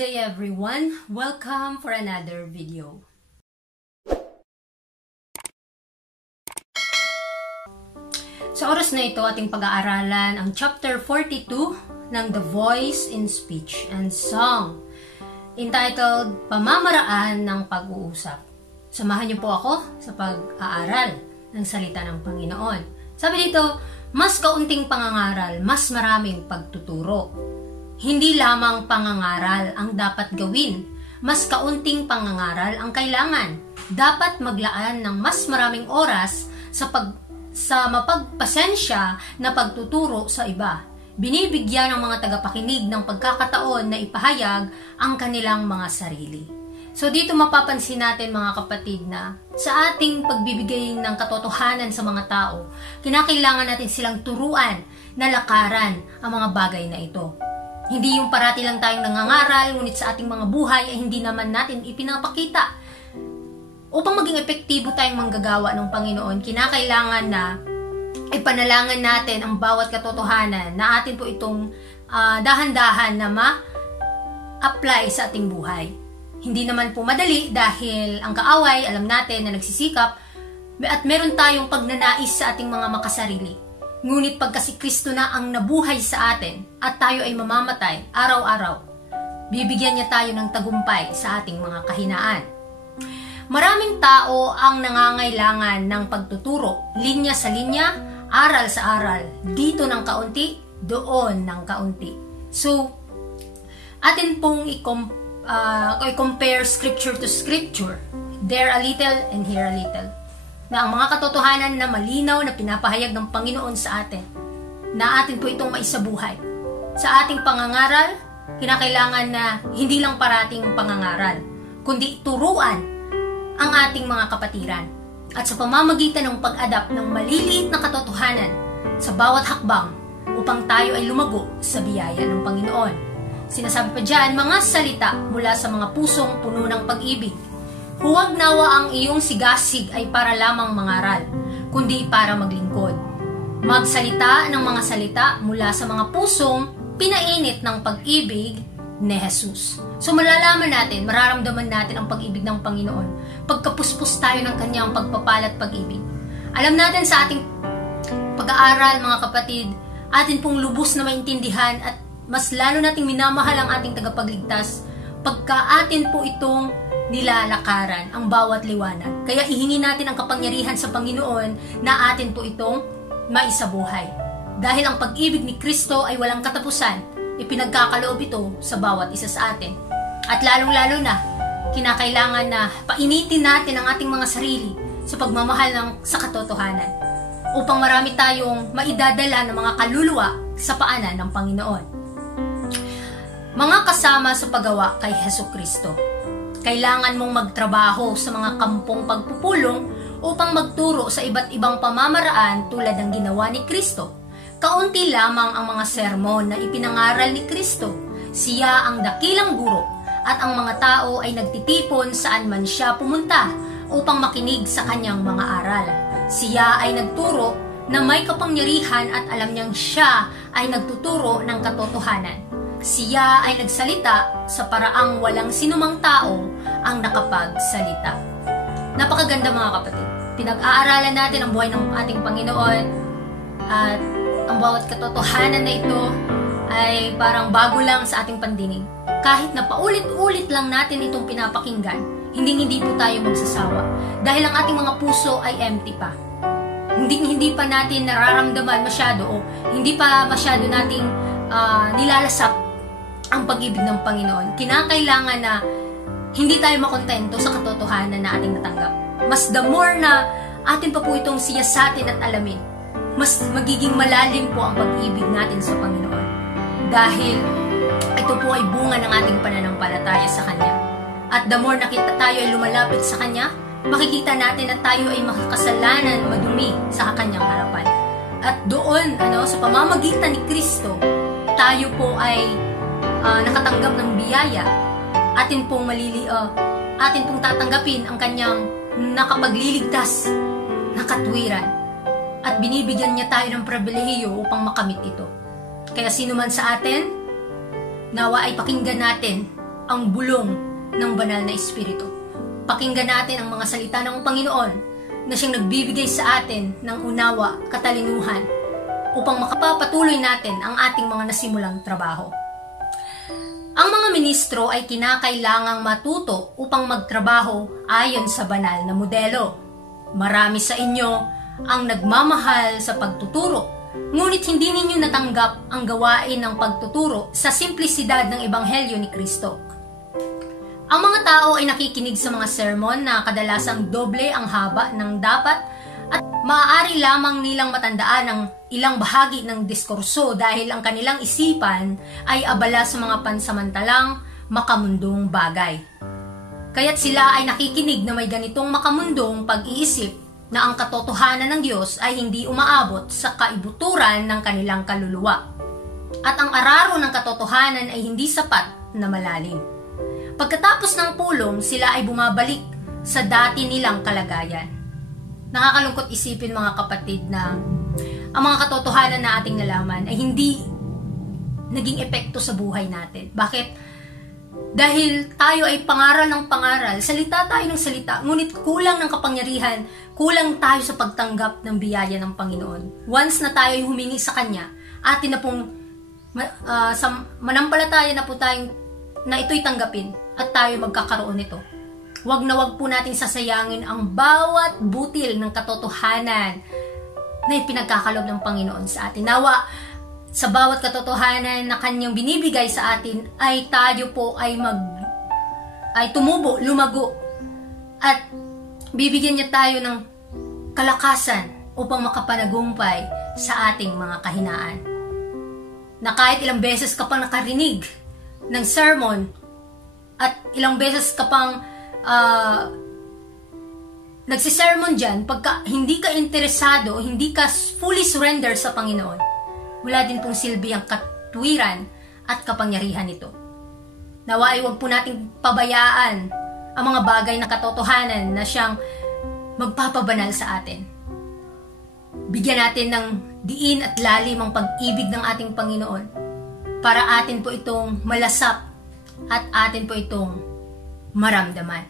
day everyone! Welcome for another video. Sa oras na ito, ating pag-aaralan ang chapter 42 ng The Voice in Speech and Song, entitled Pamamaraan ng Pag-uusap. Samahan niyo po ako sa pag-aaral ng salita ng Panginoon. Sabi dito, mas kaunting pangangaral, mas maraming pagtuturo. Hindi lamang pangangaral ang dapat gawin, mas kaunting pangangaral ang kailangan. Dapat maglaan ng mas maraming oras sa mapagpasensya na pagtuturo sa iba. Binibigyan ng mga tagapakinig ng pagkakataon na ipahayag ang kanilang mga sarili. So dito mapapansin natin mga kapatid na sa ating pagbibigay ng katotohanan sa mga tao, kinakailangan natin silang turuan na lakaran ang mga bagay na ito. Hindi yung parati lang tayong nangangaral, ngunit sa ating mga buhay ay hindi naman natin ipinapakita. Upang maging epektibo tayong manggagawa ng Panginoon, kinakailangan na ipanalangan natin ang bawat katotohanan na atin po itong dahan-dahan na ma-apply sa ating buhay. Hindi naman po madali dahil ang kaaway, alam natin na nagsisikap at meron tayong pagnanais sa ating mga makasarili. Ngunit pagka si Kristo na ang nabuhay sa atin at tayo ay mamamatay araw-araw, bibigyan niya tayo ng tagumpay sa ating mga kahinaan. Maraming tao ang nangangailangan ng pagtuturo, linya sa linya, aral sa aral, dito ng kaunti, doon ng kaunti. So, atin pong i-compare scripture to scripture, there a little and here a little. Na ang mga katotohanan na malinaw na pinapahayag ng Panginoon sa atin, na atin po itong maisabuhay. Sa ating pangangaral, kinakailangan na hindi lang parating pangangaral, kundi turuan ang ating mga kapatiran. At sa pamamagitan ng pag-adapt ng maliliit na katotohanan sa bawat hakbang upang tayo ay lumago sa biyaya ng Panginoon. Sinasabi pa dyan, mga salita mula sa mga pusong puno ng pag-ibig. Huwag nawa ang iyong sigasig ay para lamang mangaral, kundi para maglingkod. Magsalita ng mga salita mula sa mga pusong pinainit ng pag-ibig ni Jesus. So malalaman natin, mararamdaman natin ang pag-ibig ng Panginoon pagkapuspos tayo ng kanyang pagpapala at pag-ibig. Alam natin sa ating pag-aaral mga kapatid, atin pong lubos na maintindihan at mas lalo nating minamahal ang ating tagapagligtas pagka atin po itong nilalakaran ang bawat liwanag. Kaya ihingi natin ang kapangyarihan sa Panginoon na atin po itong maisabuhay. Dahil ang pag-ibig ni Kristo ay walang katapusan, ipinagkakaloob ito sa bawat isa sa atin. At lalong-lalo na, kinakailangan na painitin natin ang ating mga sarili sa pagmamahal sa katotohanan upang marami tayong maidadala ng mga kaluluwa sa paanan ng Panginoon. Mga kasama sa paggawa kay Hesukristo. Kailangan mong magtrabaho sa mga kampong pagpupulong upang magturo sa iba't ibang pamamaraan tulad ng ginawa ni Kristo. Kaunti lamang ang mga sermon na ipinangaral ni Kristo. Siya ang dakilang guro at ang mga tao ay nagtitipon saan man siya pumunta upang makinig sa kanyang mga aral. Siya ay nagturo na may kapangyarihan at alam niyang siya ay nagtuturo ng katotohanan. Siya ay nagsalita sa paraang walang sinumang tao ang nakapagsalita. Napakaganda mga kapatid. Pinag-aaralan natin ang buhay ng ating Panginoon at ang bawat katotohanan na ito ay parang bago lang sa ating pandinig. Kahit na paulit-ulit lang natin itong pinapakinggan, hindi po tayo magsasawa dahil ang ating mga puso ay empty pa. Hindi pa natin nararamdaman masyado o hindi pa masyado nating nilalasap ang pag-ibig ng Panginoon. Kinakailangan na hindi tayo makontento sa katotohanan na ating natanggap. Mas the more na atin pa po itong siyasatin at alamin, mas magiging malalim po ang pag-ibig natin sa Panginoon. Dahil ito po ay bunga ng ating pananampalataya sa Kanya. At the more nakita tayo ay lumalapit sa Kanya, makikita natin na tayo ay makakasalanan madumi sa Kanyang harapan. At doon, sa pamamagitan ni Kristo, tayo po ay nakatanggap ng biyaya, atin pong tatanggapin ang kanyang nakapagliligtas na katwiran at binibigyan niya tayo ng pribilehiyo upang makamit ito. Kaya sino man sa atin, nawa ay pakinggan natin ang bulong ng banal na Espiritu. Pakinggan natin ang mga salita ng Panginoon na siyang nagbibigay sa atin ng unawa, katalinuhan, upang makapapatuloy natin ang ating mga nasimulang trabaho. Ang mga ministro ay kinakailangang matuto upang magtrabaho ayon sa banal na modelo. Marami sa inyo ang nagmamahal sa pagtuturo, ngunit hindi ninyo natanggap ang gawain ng pagtuturo sa simplisidad ng Ebanghelyo ni Kristo. Ang mga tao ay nakikinig sa mga sermon na kadalasang doble ang haba ng dapat at maaari lamang nilang matandaan ang ilang bahagi ng diskurso dahil ang kanilang isipan ay abala sa mga pansamantalang makamundong bagay. Kaya't sila ay nakikinig na may ganitong makamundong pag-iisip na ang katotohanan ng Diyos ay hindi umaabot sa kaibuturan ng kanilang kaluluwa. At ang araro ng katotohanan ay hindi sapat na malalim. Pagkatapos ng pulong, sila ay bumabalik sa dati nilang kalagayan. Nakakalungkot isipin mga kapatid na ang mga katotohanan na ating nalaman ay hindi naging epekto sa buhay natin. Bakit? Dahil tayo ay pangaral ng pangaral, salita tayo ng salita, ngunit kulang ng kapangyarihan, kulang tayo sa pagtanggap ng biyaya ng Panginoon. Once na tayo ay humingi sa Kanya, atin na pong manampalataya na po tayong na ito'y tanggapin at tayo magkakaroon nito. Huwag na huwag po natin sasayangin ang bawat butil ng katotohanan na ipinagkakalob ng Panginoon sa atin. Nawa, sa bawat katotohanan na Kanyang binibigay sa atin ay tayo po ay tumubo, lumago at bibigyan niya tayo ng kalakasan upang makapanagumpay sa ating mga kahinaan. Na kahit ilang beses ka pang nakarinig ng sermon at ilang beses ka pang nagsisermon dyan, pagka hindi ka interesado, hindi ka fully surrender sa Panginoon, wala din pong silbi ang katwiran at kapangyarihan nito. Nawa ay huwag po nating pabayaan ang mga bagay na katotohanan na siyang magpapabanal sa atin. Bigyan natin ng diin at lalim ang pag-ibig ng ating Panginoon para atin po itong malasap at atin po itong maramdaman.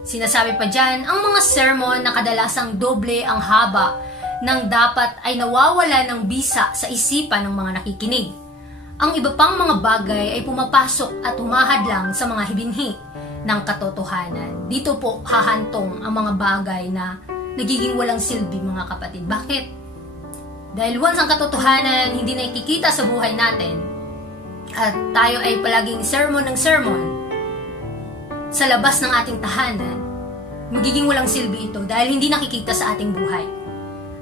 Sinasabi pa dyan, ang mga sermon na kadalasang doble ang haba nang dapat ay nawawala ng bisa sa isipan ng mga nakikinig. Ang iba pang mga bagay ay pumapasok at humahadlang sa mga hibinhi ng katotohanan. Dito po hahantong ang mga bagay na nagiging walang silbi mga kapatid. Bakit? Dahil once ang katotohanan hindi nakikita sa buhay natin at tayo ay palaging sermon ng sermon sa labas ng ating tahanan, magiging walang silbi ito dahil hindi nakikita sa ating buhay.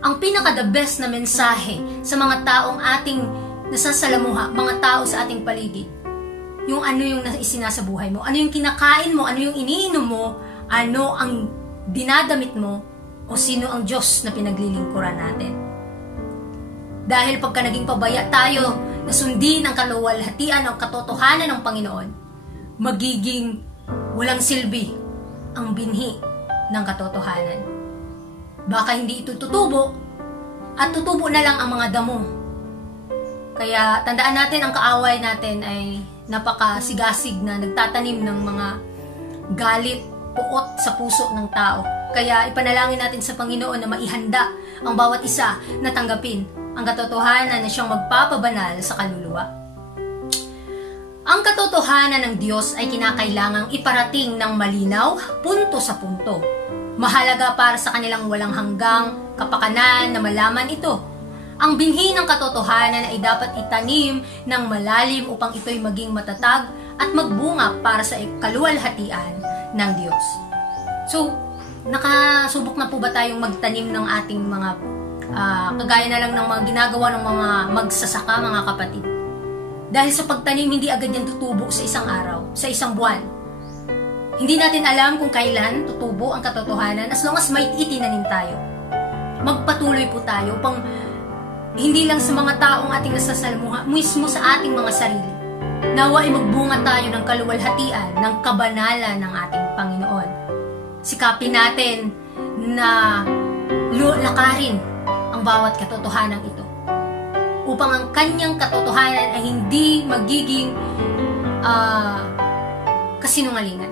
Ang pinaka-the best na mensahe sa mga taong ating nasasalamuha, mga tao sa ating paligid, yung ano yung isinasa buhay mo, ano yung kinakain mo, ano yung iniinom mo, ano ang dinadamit mo, o sino ang Diyos na pinaglilingkuran natin. Dahil pagka naging pabaya tayo na sundin ang kaluwalhatian ng katotohanan ng Panginoon, magiging walang silbi ang binhi ng katotohanan. Baka hindi ito tutubo at tutubo na lang ang mga damo. Kaya tandaan natin ang kaaway natin ay napakasigasig na nagtatanim ng mga galit, puot sa puso ng tao. Kaya ipanalangin natin sa Panginoon na maihanda ang bawat isa na tanggapin ang katotohanan na siyang magpapabanal sa kaluluwa. Ang katotohanan ng Diyos ay kinakailangang iparating ng malinaw, punto sa punto. Mahalaga para sa kanilang walang hanggang kapakanan na malaman ito. Ang binhi ng katotohanan ay dapat itanim ng malalim upang ito'y maging matatag at magbunga para sa kaluwalhatian ng Diyos. So, nakasubok na po ba tayong magtanim ng ating mga kagaya na lang ng mga ginagawa ng mga magsasaka, mga kapatid? Dahil sa pagtanim, hindi agad yan tutubo sa isang araw, sa isang buwan. Hindi natin alam kung kailan tutubo ang katotohanan as long as may itinanim tayo. Magpatuloy po tayo upang hindi lang sa mga taong ating nasasalamuha, mismo sa ating mga sarili. Nawa ay magbunga tayo ng kaluwalhatian, ng kabanalan ng ating Panginoon. Sikapin natin na lakarin ang bawat katotohanan ito upang ang kanyang katotohanan ay hindi magiging kasinungalingan.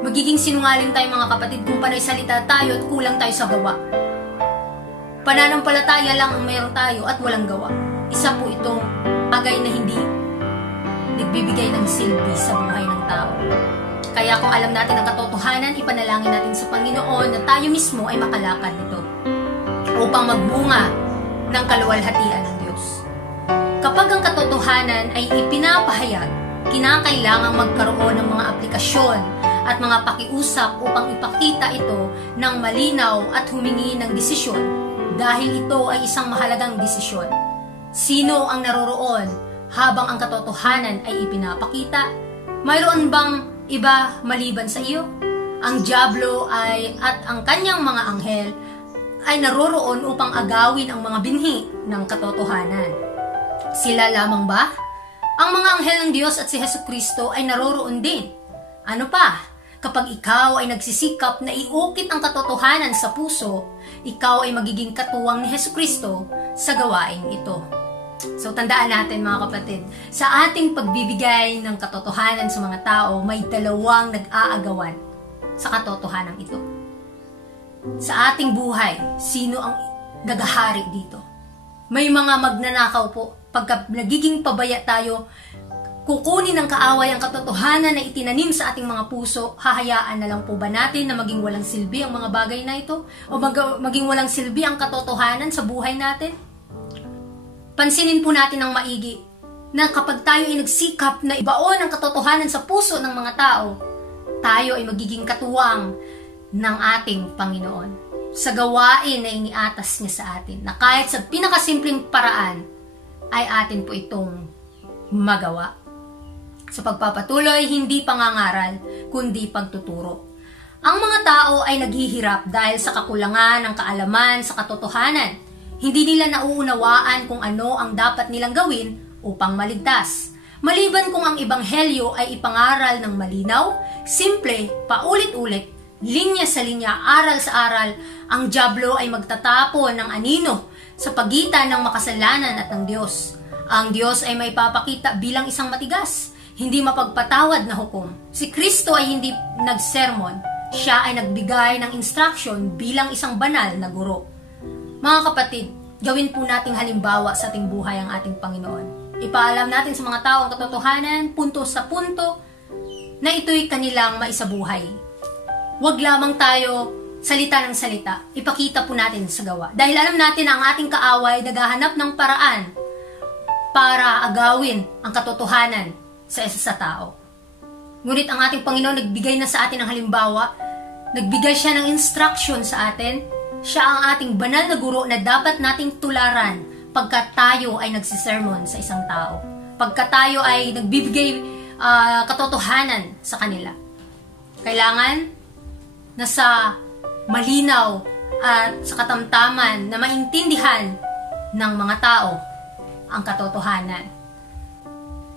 Magiging sinungaling tayo mga kapatid kung panay salita tayo at kulang tayo sa gawa. Pananampalataya lang ang meron tayo at walang gawa. Isa po itong bagay na hindi nagbibigay ng silbi sa buhay ng tao. Kaya kung alam natin ang katotohanan, ipanalangin natin sa Panginoon na tayo mismo ay makalakad nito upang magbunga ng kaluwalhatian ng Diyos. Kapag ang katotohanan ay ipinapahayag, kinakailangang magkaroon ng mga aplikasyon at mga pakiusap upang ipakita ito ng malinaw at humingi ng desisyon dahil ito ay isang mahalagang desisyon. Sino ang naroroon habang ang katotohanan ay ipinapakita? Mayroon bang iba maliban sa iyo? Ang dyablo at ang kanyang mga anghel ay naroroon upang agawin ang mga binhi ng katotohanan. Sila lamang ba? Ang mga anghel ng Diyos at si Jesucristo ay naroroon din. Ano pa? Kapag ikaw ay nagsisikap na iukit ang katotohanan sa puso, ikaw ay magiging katuwang ni Jesucristo sa gawain ito. So tandaan natin mga kapatid, sa ating pagbibigay ng katotohanan sa mga tao, may dalawang nag-aagawan sa katotohanan ito. Sa ating buhay, sino ang gagahari dito? May mga magnanakaw po, pagka nagiging pabaya tayo, kukunin ng kaaway ang katotohanan na itinanim sa ating mga puso, hahayaan na lang po ba natin na maging walang silbi ang mga bagay na ito? O maging walang silbi ang katotohanan sa buhay natin? Pansinin po natin ng maigi na kapag tayo ay nagsikap na ibaon ang katotohanan sa puso ng mga tao, tayo ay magiging katuwang ng ating Panginoon sa gawain na iniatas niya sa atin, na kahit sa pinakasimpleng paraan ay atin po itong magawa. Sa pagpapatuloy, hindi pangangaral, kundi pagtuturo. Ang mga tao ay naghihirap dahil sa kakulangan ng kaalaman sa katotohanan. Hindi nila nauunawaan kung ano ang dapat nilang gawin upang maligtas. Maliban kung ang ebanghelyo ay ipangaral ng malinaw, simple, paulit-ulit, linya sa linya, aral sa aral, ang dyablo ay magtatapon ng anino sa pagitan ng makasalanan at ng Diyos. Ang Diyos ay may papakita bilang isang matigas, hindi mapagpatawad na hukom. Si Kristo ay hindi nagsermon, siya ay nagbigay ng instruction bilang isang banal na guro. Mga kapatid, gawin po nating halimbawa sa ating buhay ang ating Panginoon. Ipaalam natin sa mga tao ang katotohanan, punto sa punto, na ito'y kanilang maisabuhay. Huwag lamang tayo salita ng salita, ipakita po natin sa gawa. Dahil alam natin na ang ating kaaway naghahanap ng paraan para agawin ang katotohanan sa isa sa tao. Ngunit ang ating Panginoon nagbigay na sa atin ng halimbawa, nagbigay siya ng instruction sa atin. Siya ang ating banal na guro na dapat nating tularan pagka tayo ay nagsisermon sa isang tao. Pagka tayo ay nagbibigay katotohanan sa kanila. Kailangan nasa malinaw at sa katamtaman na maintindihan ng mga tao ang katotohanan.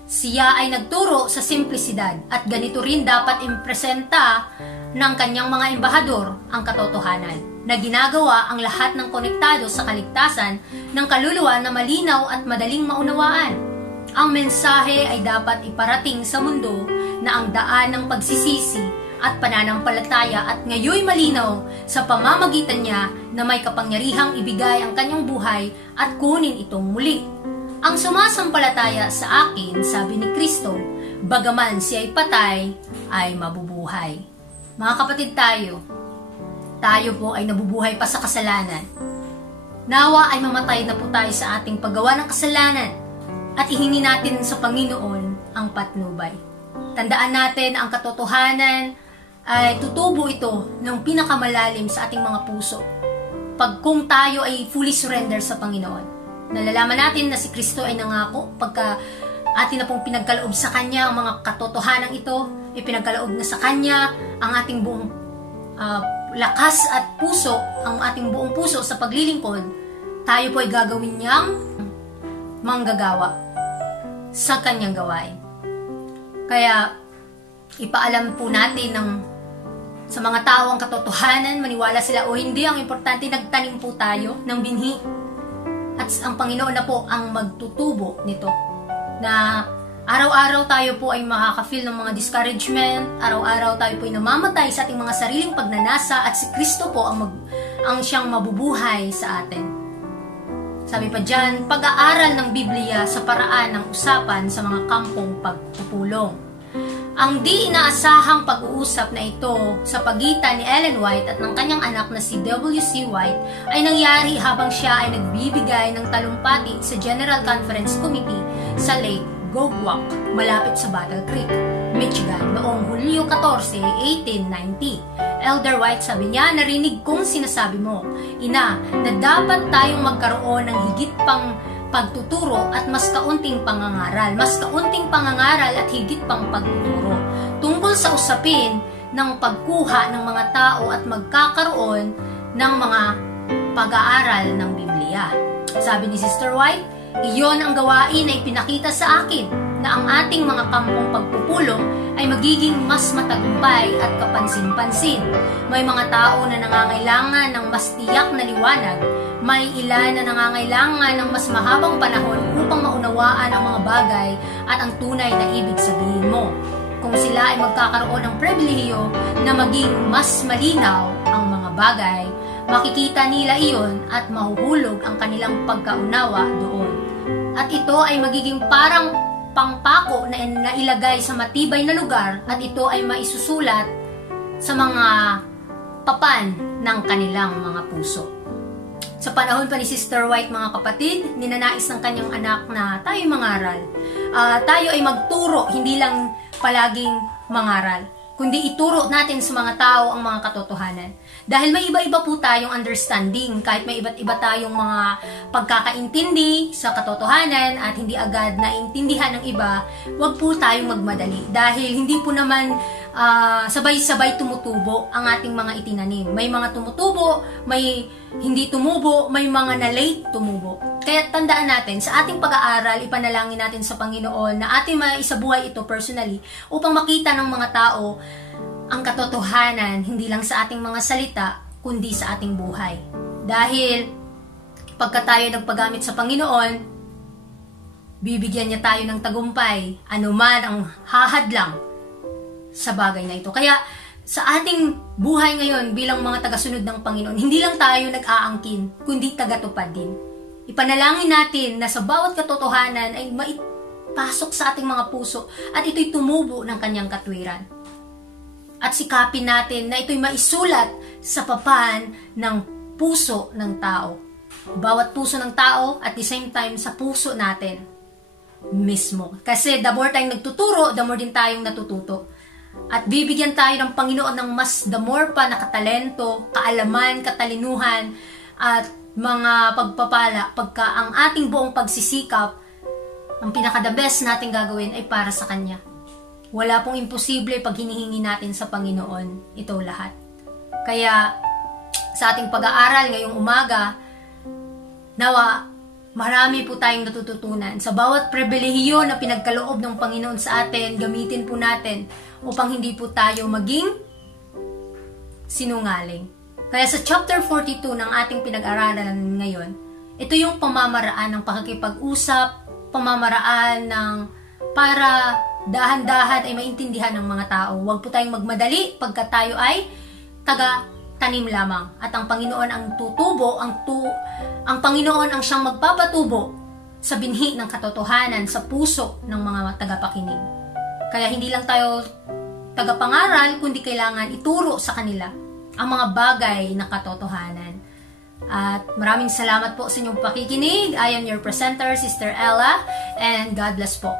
Siya ay nagturo sa simplisidad at ganito rin dapat impresenta ng kanyang mga embahador ang katotohanan, na ginagawa ang lahat ng konektado sa kaligtasan ng kaluluwa na malinaw at madaling maunawaan. Ang mensahe ay dapat iparating sa mundo na ang daan ng pagsisisi at pananampalataya at ngayoy malinaw sa pamamagitan niya na may kapangyarihang ibigay ang kanyang buhay at kunin itong muli. Ang sumasampalataya sa akin, sabi ni Kristo, bagaman siya ay patay, ay mabubuhay. Mga kapatid tayo po ay nabubuhay pa sa kasalanan. Nawa ay mamatay na po tayo sa ating paggawa ng kasalanan at ihingi natin sa Panginoon ang patnubay. Tandaan natin ang katotohanan ay tutubo ito ng pinakamalalim sa ating mga puso. Pag kung tayo ay fully surrender sa Panginoon, nalalaman natin na si Kristo ay nangako pagka atin na pong pinagkaloob sa Kanya ang mga katotohanan ito, ipinagkaloob na sa Kanya ang ating buong lakas at puso, ang ating buong puso sa paglilingkod, tayo po ay gagawin niyang manggagawa sa kanyang gawain. Kaya ipaalam po natin sa mga tao ang katotohanan, maniwala sila o hindi, ang importante nagtanim po tayo ng binhi at ang Panginoon na po ang magtutubo nito, na Araw-araw tayo po ay makaka-feel ng mga discouragement, araw-araw tayo po ay namamatay sa ating mga sariling pagnanasa at si Kristo po ang siyang mabubuhay sa atin. Sabi pa dyan, pag-aaral ng Biblia sa paraan ng usapan sa mga kampong pagpupulong. Ang di inaasahang pag-uusap na ito sa pagitan ni Ellen White at ng kanyang anak na si W.C. White ay nangyari habang siya ay nagbibigay ng talumpati sa General Conference Committee sa Lake Gogwak, malapit sa Battle Creek, Michigan, noong Hulyo 14, 1890. Elder White, sabi niya, narinig kong sinasabi mo, Ina, na dapat tayong magkaroon ng higit pang pagtuturo at mas kaunting pangangaral. Mas kaunting pangangaral at higit pang pagtuturo. Tungkol sa usapin ng pagkuha ng mga tao at magkakaroon ng mga pag-aaral ng Biblia. Sabi ni Sister White, iyon ang gawain na ipinakita sa akin na ang ating mga kampong pagpupulong ay magiging mas matagumpay at kapansin-pansin. May mga tao na nangangailangan ng mas tiyak na liwanag. May ilan na nangangailangan ng mas mahabang panahon upang maunawaan ang mga bagay at ang tunay na ibig sabihin mo. Kung sila ay magkakaroon ng pribilehiyo na maging mas malinaw ang mga bagay, makikita nila iyon at mahuhulog ang kanilang pagkaunawa doon. At ito ay magiging parang pangpako na nailagay sa matibay na lugar at ito ay maisusulat sa mga papan ng kanilang mga puso. Sa panahon pa ni Sister White, mga kapatid, ninanais ng kanyang anak na tayo mangaral. Tayo ay magturo, hindi lang palaging mangaral, kundi ituro natin sa mga tao ang mga katotohanan. Dahil may iba-iba po tayong understanding, kahit may iba't iba tayong mga pagkakaintindi sa katotohanan at hindi agad naintindihan ng iba, huwag po tayong magmadali. Dahil hindi po naman sabay-sabay tumutubo ang ating mga itinanim. May mga tumutubo, may hindi tumubo, may mga na-late tumubo. Kaya tandaan natin, sa ating pag-aaral, ipanalangin natin sa Panginoon na ating maisabuhay ito personally upang makita ng mga tao ang katotohanan, hindi lang sa ating mga salita, kundi sa ating buhay. Dahil, pagka tayo nagpagamit sa Panginoon, bibigyan niya tayo ng tagumpay, anuman ang hahadlang sa bagay na ito. Kaya, sa ating buhay ngayon bilang mga tagasunod ng Panginoon, hindi lang tayo nag-aangkin, kundi tagatupad din. Ipanalangin natin na sa bawat katotohanan ay maipasok sa ating mga puso at ito'y tumubo ng kanyang katwiran. At sikapin natin na ito'y maisulat sa papan ng puso ng tao. Bawat puso ng tao at the same time sa puso natin mismo. Kasi the more tayong nagtuturo, the more din tayong natututo. At bibigyan tayo ng Panginoon ng mas the more pa na katalento, kaalaman, katalinuhan, at mga pagpapala pagka ang ating buong pagsisikap, ang pinaka-the best natin gagawin ay para sa Kanya. Wala pong imposible pag hinihingi natin sa Panginoon ito lahat. Kaya sa ating pag-aaral ngayong umaga, nawa marami po tayong natututunan. Sa bawat pribilehiyo na pinagkaloob ng Panginoon sa atin, gamitin po natin upang hindi po tayo maging sinungaling. Kaya sa chapter 42 ng ating pinag-aralan ngayon, ito yung pamamaraan ng pakikipag-usap, pamamaraan ng para dahan-dahan ay maintindihan ng mga tao. Huwag po tayong magmadali pagka tayo ay taga-tanim lamang. At ang Panginoon ang tutubo, ang Panginoon ang siyang magpapatubo sa binhi ng katotohanan sa puso ng mga tagapakinig. Kaya hindi lang tayo tagapangaral, kundi kailangan ituro sa kanila ang mga bagay na katotohanan. At maraming salamat po sa inyong pakikinig. I am your presenter, Sister Ella, and God bless po.